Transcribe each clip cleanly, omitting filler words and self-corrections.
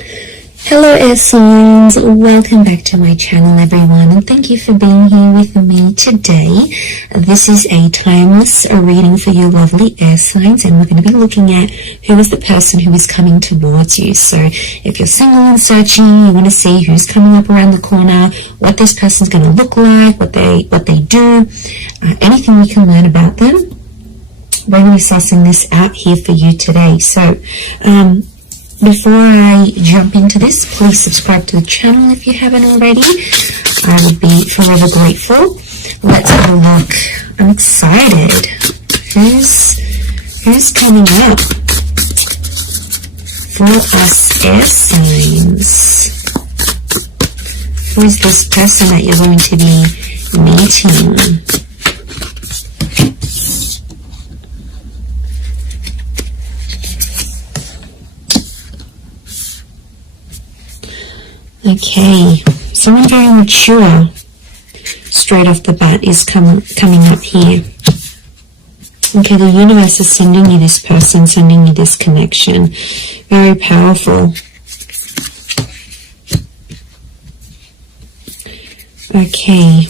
Hello air signs, welcome back to my channel everyone, and thank you for being here with me today. This is a timeless reading for you lovely air signs, and we're going to be looking at who is the person who is coming towards you. So if you're single and searching, you want to see who's coming up around the corner, what this person's going to look like, what they do, anything we can learn about them. We're going to be sussing this out here for you today. So before I jump into this, please subscribe to the channel if you haven't already. I would be forever grateful. Let's have a look. I'm excited. Who's coming up for us air signs? Who is this person that you're going to be meeting? Okay, someone very mature straight off the bat is coming up here. Okay, the universe is sending you this person, sending you this connection. Very powerful. Okay.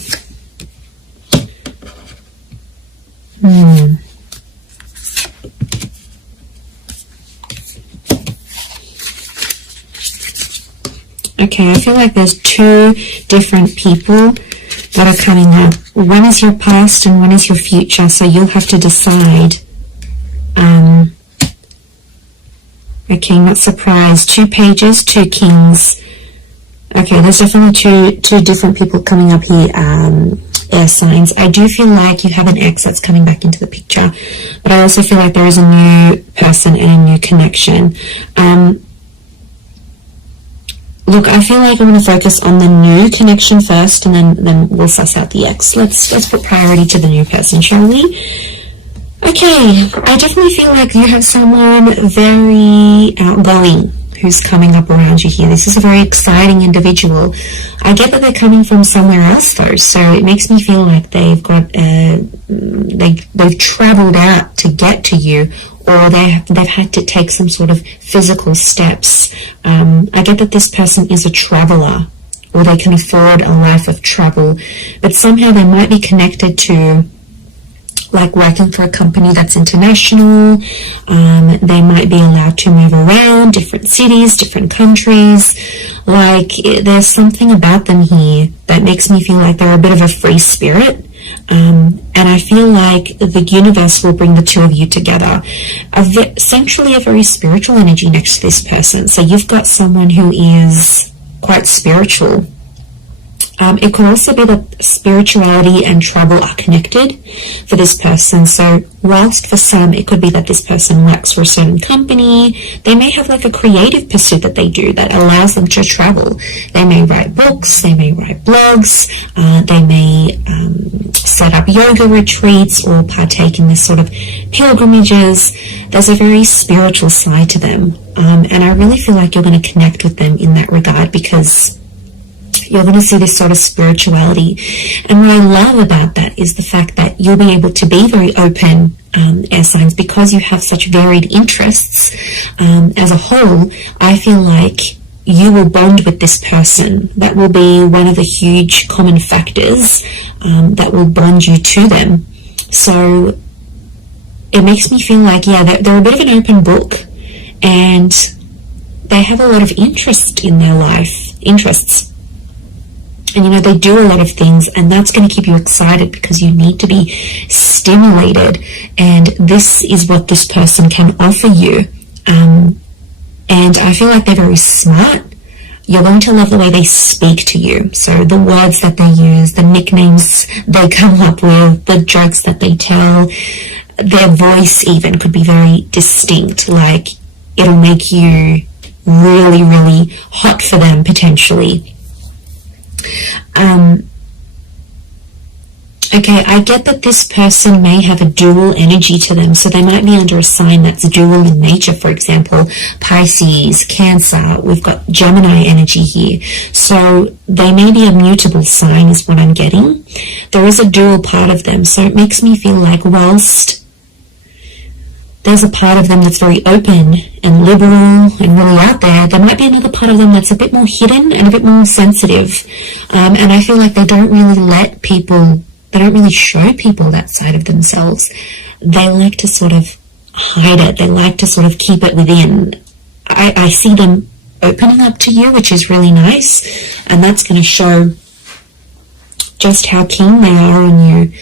Okay, I feel like there's two different people that are coming up. One is your past and one is your future, so you'll have to decide. Okay, not surprised. 2 pages, 2 kings. Okay, there's definitely two different people coming up here, air signs. I do feel like you have an ex that's coming back into the picture, but I also feel like there is a new person and a new connection. Look, I feel like I'm going to focus on the new connection first, and then we'll suss out the ex. Let's put priority to the new person, shall we? Okay, I definitely feel like you have someone very outgoing who's coming up around you here. This is a very exciting individual. I get that they're coming from somewhere else though, so it makes me feel like they've got they've traveled out to get to you, or they've had to take some sort of physical steps. I get that this person is a traveler, or they can afford a life of travel, but somehow they might be connected to, like, working for a company that's international. They might be allowed to move around different cities, different countries. Like, there's something about them here that makes me feel like they're a bit of a free spirit. And I feel like the universe will bring the two of you together. Essentially a very spiritual energy next to this person. So you've got someone who is quite spiritual. It could also be that spirituality and travel are connected for this person. So whilst for some it could be that this person works for a certain company, they may have like a creative pursuit that they do that allows them to travel. They may write books, they may write blogs, they may set up yoga retreats or partake in this sort of pilgrimages. There's a very spiritual side to them, and I really feel like you're going to connect with them in that regard, because you're going to see this sort of spirituality. And what I love about that is the fact that you'll be able to be very open, air signs, because you have such varied interests. As a whole, I feel like you will bond with this person. That will be one of the huge common factors that will bond you to them. So it makes me feel like, yeah, they're a bit of an open book, and they have a lot of interest in their life, interests. And, you know, they do a lot of things, and that's going to keep you excited because you need to be stimulated. And this is what this person can offer you. And I feel like they're very smart. You're going to love the way they speak to you. So the words that they use, the nicknames they come up with, the jokes that they tell, their voice even could be very distinct. Like, it'll make you really, really hot for them potentially. Okay, I get that this person may have a dual energy to them, so they might be under a sign that's dual in nature. For example, Pisces, Cancer, we've got Gemini energy here. So they may be a mutable sign is what I'm getting. There is a dual part of them, so it makes me feel like whilst there's a part of them that's very open and liberal and really out there. There might be another part of them that's a bit more hidden and a bit more sensitive. And I feel like they don't really let people, they don't really show people that side of themselves. They like to sort of hide it. They like to sort of keep it within. I see them opening up to you, which is really nice. And that's going to show just how keen they are on you.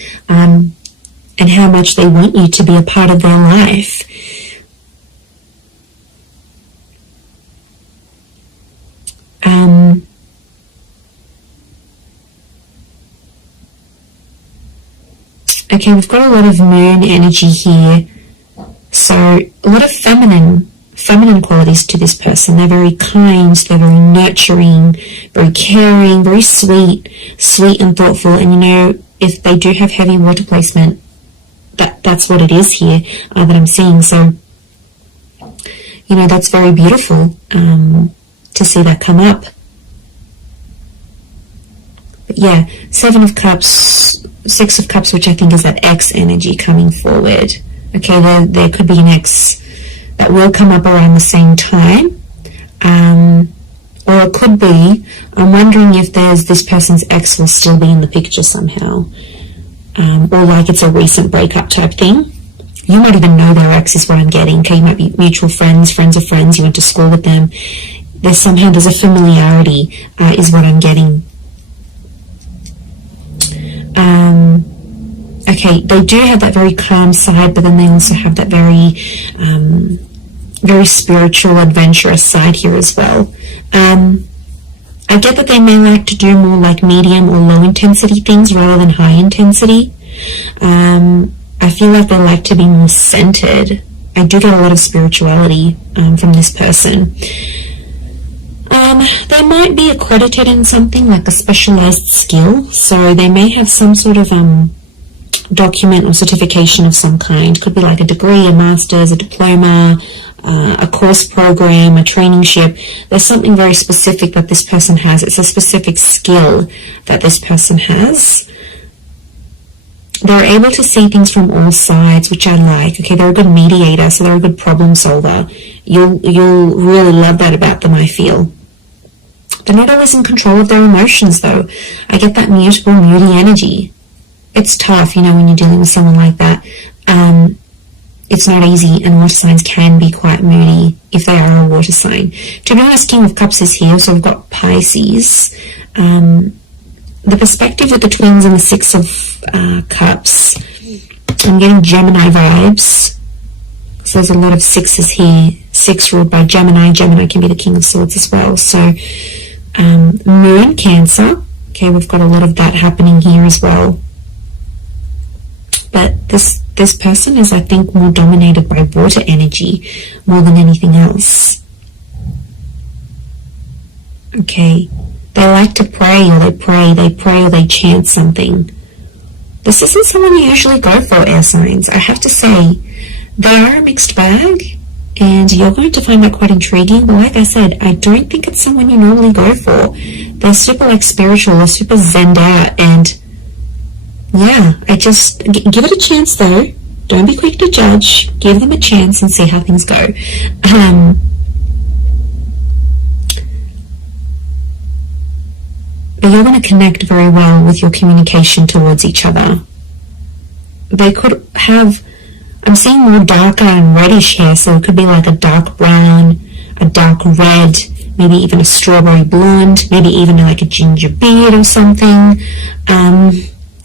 And how much they want you to be a part of their life. Okay, we've got a lot of moon energy here. So a lot of feminine qualities to this person. They're very kind, they're very nurturing, very caring, very sweet and thoughtful. And you know, if they do have heavy water placement, that's what it is here that I'm seeing. So, you know, that's very beautiful to see that come up. But yeah, 7 of Cups, 6 of Cups, which I think is that X energy coming forward. Okay, there could be an X that will come up around the same time. Or it could be, I'm wondering if this person's ex will still be in the picture somehow. Or like it's a recent breakup type thing. You might even know their ex is what I'm getting. Okay, you might be mutual friends, friends of friends, you went to school with them. There's a familiarity is what I'm getting. Okay, they do have that very calm side, but then they also have that very, very spiritual, adventurous side here as well. I get that they may like to do more like medium or low intensity things rather than high intensity. I feel like they like to be more centered. I do get a lot of spirituality from this person. They might be accredited in something like a specialized skill, so they may have some sort of document or certification of some kind. Could be like a degree, a master's, a diploma, a course program, a traineeship. There's something very specific that this person has. It's a specific skill that this person has. They're able to see things from all sides, which I like. Okay, they're a good mediator, so they're a good problem solver. You'll really love that about them, I feel. They're not always in control of their emotions, though. I get that mutable, moody energy. It's tough, you know, when you're dealing with someone like that. It's not easy, and water signs can be quite moody if they are a water sign. To be honest, King of Cups is here, so we've got Pisces. The perspective with the twins and the 6 of Cups, I'm getting Gemini vibes. So there's a lot of 6s here. 6 ruled by Gemini. Gemini can be the King of Swords as well. So Moon, Cancer. Okay, we've got a lot of that happening here as well. But this person is, I think, more dominated by water energy more than anything else. Okay. They like to pray, or they pray, or they chant something. This isn't someone you usually go for, air signs. I have to say, they are a mixed bag, and you're going to find that quite intriguing. But like I said, I don't think it's someone you normally go for. They're super like spiritual, or super zenned out, and yeah, I just give it a chance though. Don't be quick to judge. Give them a chance and see how things go. But you're going to connect very well with your communication towards each other. They could have, I'm seeing more darker and reddish hair, so it could be like a dark brown, a dark red, maybe even a strawberry blonde, maybe even like a ginger beard or something.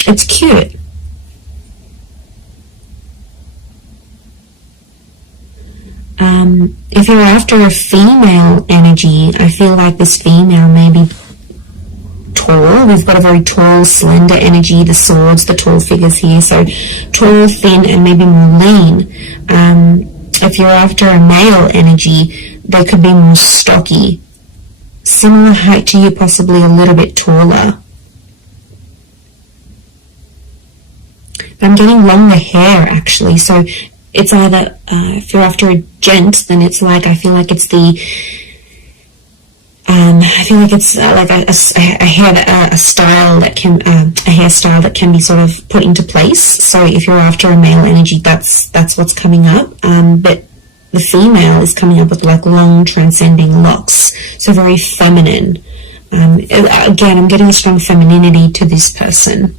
It's cute. If you're after a female energy, I feel like this female may be tall. We've got a very tall, slender energy, the swords, the tall figures here. So tall, thin, and maybe more lean. If you're after a male energy, they could be more stocky. Similar height to you, possibly a little bit taller. I'm getting longer hair, actually. So it's either, if you're after a gent, then it's like, I feel like it's the I feel like it's like a style that can a hairstyle that can be sort of put into place. So if you're after a male energy, that's what's coming up. But the female is coming up with like long transcending locks, so very feminine. Again, I'm getting a strong femininity to this person.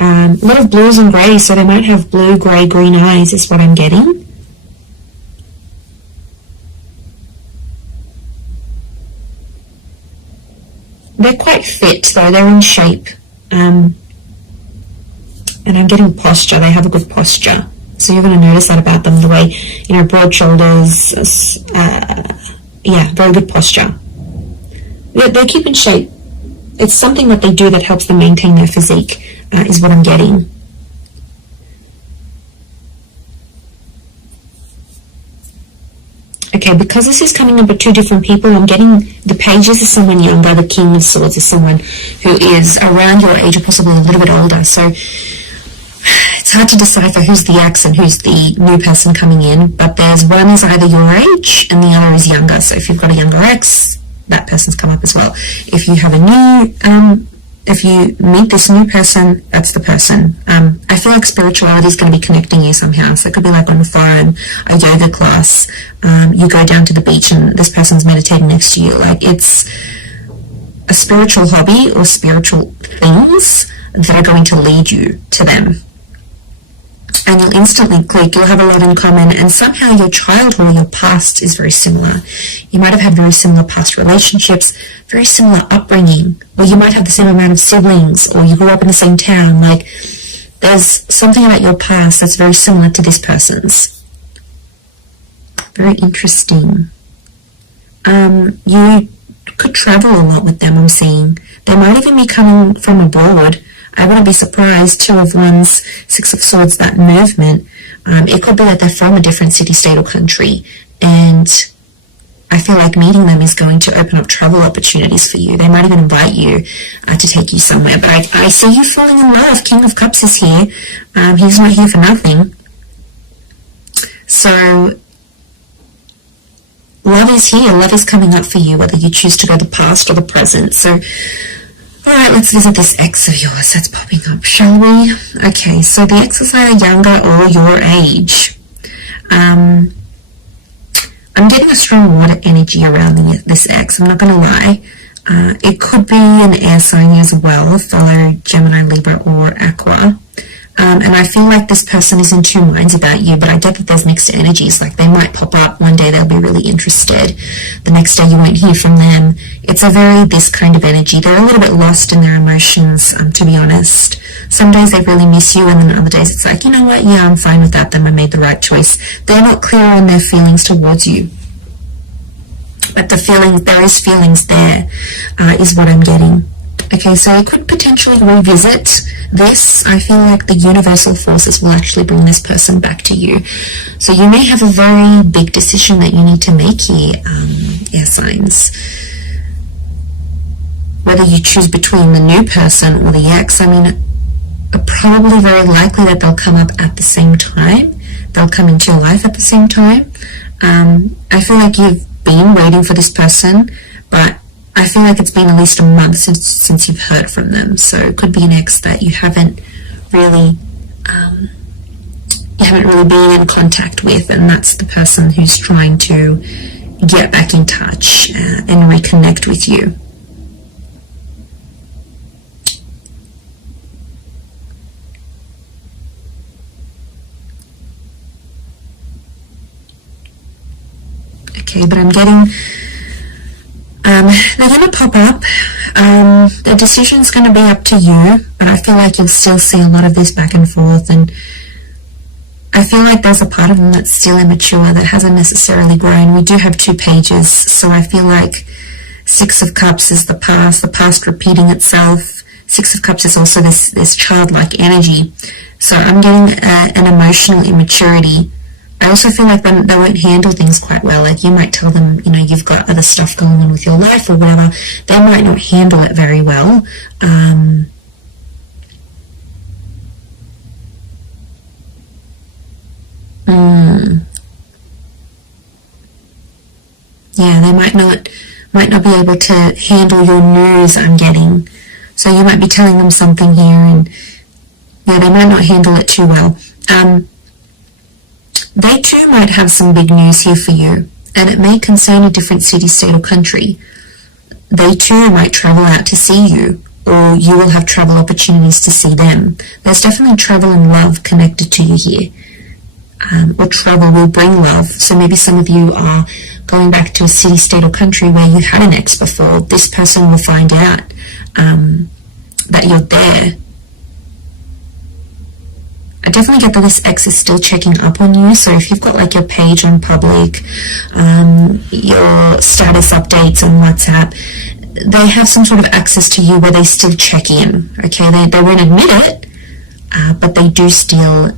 A lot of blues and greys, so they might have blue, grey, green eyes is what I'm getting. They're quite fit though, they're in shape. And I'm getting posture, they have a good posture. So you're going to notice that about them, the way, you know, broad shoulders, yeah, very good posture. They keep in shape. It's something that they do that helps them maintain their physique, is what I'm getting. Okay, because this is coming up with two different people, I'm getting the pages is someone younger, the king of swords is someone who is around your age or possibly a little bit older. So it's hard to decipher who's the ex and who's the new person coming in, but there's one is either your age and the other is younger. So if you've got a younger ex, that person's come up as well. If you have a new, if you meet this new person, that's the person. I feel like spirituality is going to be connecting you somehow. So it could be like on the phone, a yoga class, you go down to the beach and this person's meditating next to you. Like it's a spiritual hobby or spiritual things that are going to lead you to them. And you'll instantly click, you'll have a lot in common, and somehow your childhood or your past is very similar. You might have had very similar past relationships, very similar upbringing, or you might have the same amount of siblings, or you grew up in the same town. Like, there's something about your past that's very similar to this person's. Very interesting. You could travel a lot with them, I'm seeing. They might even be coming from abroad. I wouldn't be surprised. Two of Wands, Six of Swords, that movement. It could be that they're from a different city, state, or country. And I feel like meeting them is going to open up travel opportunities for you. They might even invite you to take you somewhere. But I see you falling in love. King of Cups is here. He's not here for nothing. So love is here. Love is coming up for you, whether you choose to go the past or the present. So alright, let's visit this ex of yours that's popping up, shall we? Okay, so the ex is either younger or your age. I'm getting a strong water energy around this ex, I'm not going to lie. It could be an air sign as well, fellow Gemini, Libra, or Aqua. And I feel like this person is in two minds about you, but I get that there's mixed energies. Like, they might pop up one day, they'll be really interested. The next day you won't hear from them. It's a very this kind of energy. They're a little bit lost in their emotions, to be honest. Some days they really miss you, and then other days it's like, you know what, yeah, I'm fine with that, then I made the right choice. They're not clear on their feelings towards you. But the feeling, there is feelings there, is what I'm getting. Okay, so I could potentially revisit this. I feel like the universal forces will actually bring this person back to you. So you may have a very big decision that you need to make here, air signs. Whether you choose between the new person or the ex, I mean, probably very likely that they'll come up at the same time. They'll come into your life at the same time. I feel like you've been waiting for this person, but I feel like it's been at least a month since you've heard from them. So it could be an ex that you haven't really been in contact with, and that's the person who's trying to get back in touch and reconnect with you. Okay, but I'm getting they're going to pop up. The decision's going to be up to you, but I feel like you'll still see a lot of this back and forth, and I feel like there's a part of them that's still immature, that hasn't necessarily grown. We do have two pages, so I feel like Six of Cups is the past repeating itself. Six of Cups is also this childlike energy. So I'm getting an emotional immaturity. I also feel like they won't handle things quite well. Like, you might tell them, you know, you've got other stuff going on with your life or whatever. They might not handle it very well. Yeah, they might might not be able to handle your news, I'm getting. So you might be telling them something here, and yeah, they might not handle it too well. They too might have some big news here for you, and it may concern a different city, state, or country. They too might travel out to see you, or you will have travel opportunities to see them. There's definitely travel and love connected to you here. Or travel will bring love. So maybe some of you are going back to a city, state, or country where you had an ex before. This person will find out that you're there. I definitely get that this ex is still checking up on you. So if you've got like your page on public, your status updates on WhatsApp, they have some sort of access to you where they still check in. Okay, they won't admit it, but they do still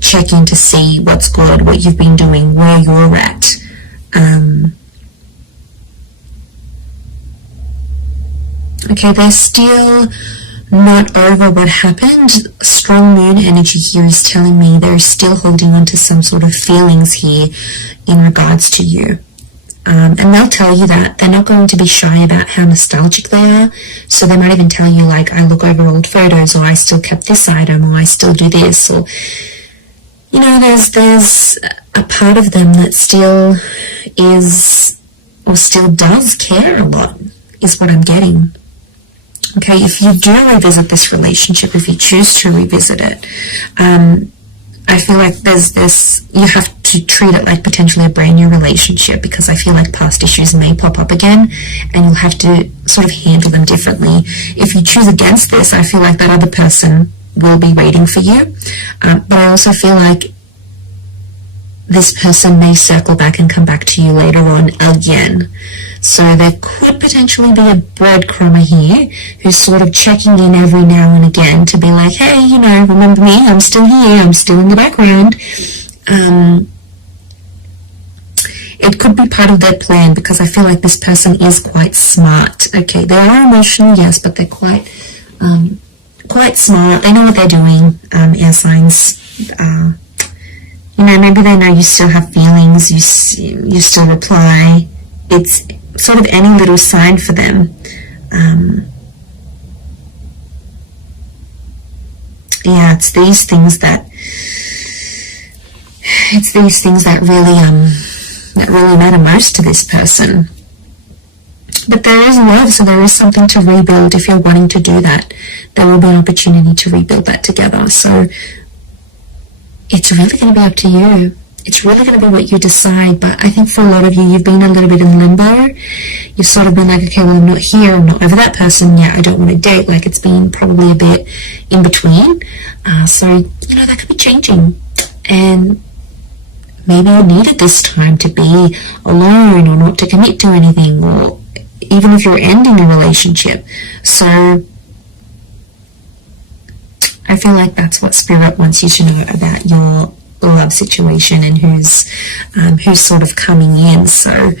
check in to see what's good, what you've been doing, where you're at. Okay, they're still not over what happened. Strong moon energy here is telling me they're still holding on to some sort of feelings here in regards to you. And they'll tell you that. They're not going to be shy about how nostalgic they are. So they might even tell you, like, I look over old photos, or I still kept this item, or I still do this, or, you know, there's a part of them that still is, or still does care a lot, is what I'm getting. Okay, if you do revisit this relationship, if you choose to revisit it, I feel like there's this, you have to treat it like potentially a brand new relationship, because I feel like past issues may pop up again and you'll have to sort of handle them differently. If you choose against this, I feel like that other person will be waiting for you. But I also feel like this person may circle back and come back to you later on again. So there could potentially be a breadcrumber here who's sort of checking in every now and again to be like, hey, you know, remember me? I'm still here. I'm still in the background. It could be part of their plan, because I feel like this person is quite smart. Okay, they are emotional, yes, but they're quite smart. They know what they're doing. Air signs. You know, maybe they know you still have feelings. You still reply. It's sort of any little sign for them. Yeah, it's these things that really matter most to this person. But there is love, so there is something to rebuild. If you're wanting to do that, there will be an opportunity to rebuild that together. So it's really going to be up to you. It's really going to be what you decide. But I think for a lot of you, you've been a little bit in limbo. You've sort of been like, okay, well, I'm not here, I'm not over that person yet, I don't want to date. Like, it's been probably a bit in between. So, you know, that could be changing. And maybe you needed this time to be alone, or not to commit to anything, or even if you're ending a relationship. So I feel like that's what Spirit wants you to know about your love situation and who's sort of coming in. So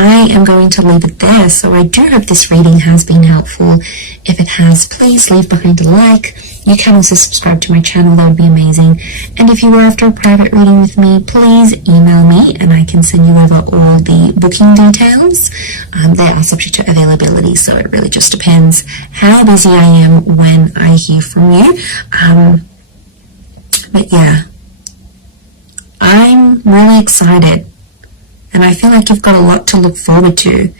I am going to leave it there. So I do hope this reading has been helpful. If it has, please leave behind a like. You can also subscribe to my channel, that would be amazing. And if you were after a private reading with me, please email me and I can send you over all the booking details. They are subject to availability, so it really just depends how busy I am when I hear from you. But yeah, I'm really excited. And I feel like you've got a lot to look forward to.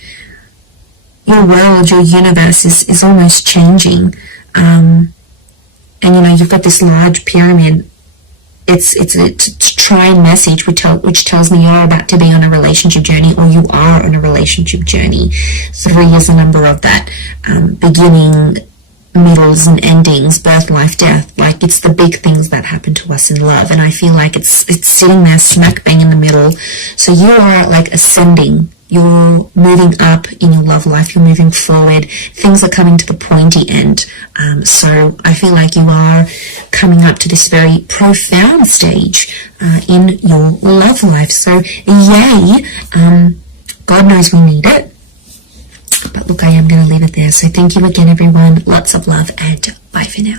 Your world, your universe is almost changing. And you know, you've got this large pyramid. It's a trine message which tells me you're about to be on a relationship journey, or you are on a relationship journey. 3 is the number of that. Beginning, middles and endings, birth, life, death. Like, it's the big things that happen to us in love, and I feel like it's sitting there smack bang in the middle. So you are like ascending, you're moving up in your love life, you're moving forward, things are coming to the pointy end. So I feel like you are coming up to this very profound stage in your love life. So yay, God knows we need it. But look, I am going to leave it there. So thank you again, everyone. Lots of love, and bye for now.